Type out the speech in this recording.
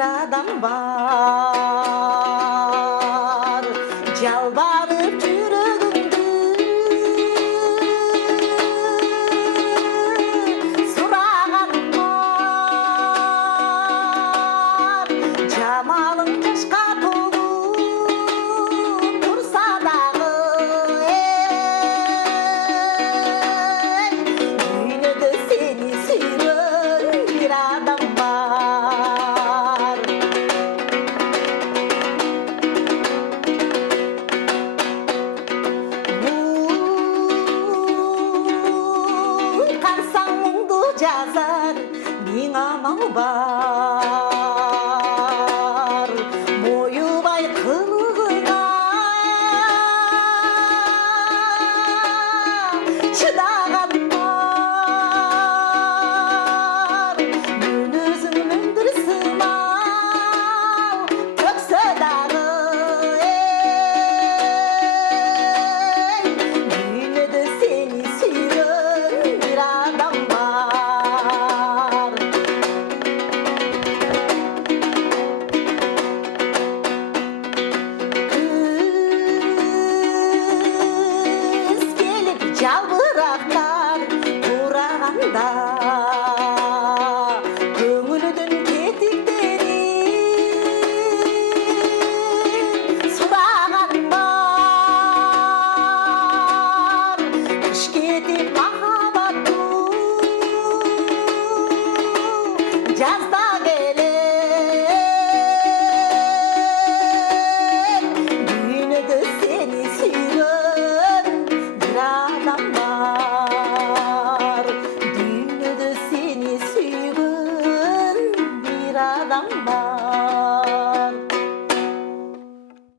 bir adam var, жалбарып жүрөгүмдү сураган бар. Жамалың жашка толуу турса дагы, дүйнөдө сени сүйгөн бир адам бар. Кансаң муңду жазар миң амал бар. Моюбай кылыгыңа чыдаган бар. Мүнөзүң мөңдүр сымал төксө дагы, дүйнөдө сени сүйгөн бир адам бар. Күз келип жалбырактар ураганда, көңүлдүн тетиктерин сураган бар. Кыш кетип махабаттуу жазда келет, дүйнөдө сени сүйгөн бир адам бар. Дүйнөдө сени сүйгөн бир адам бар.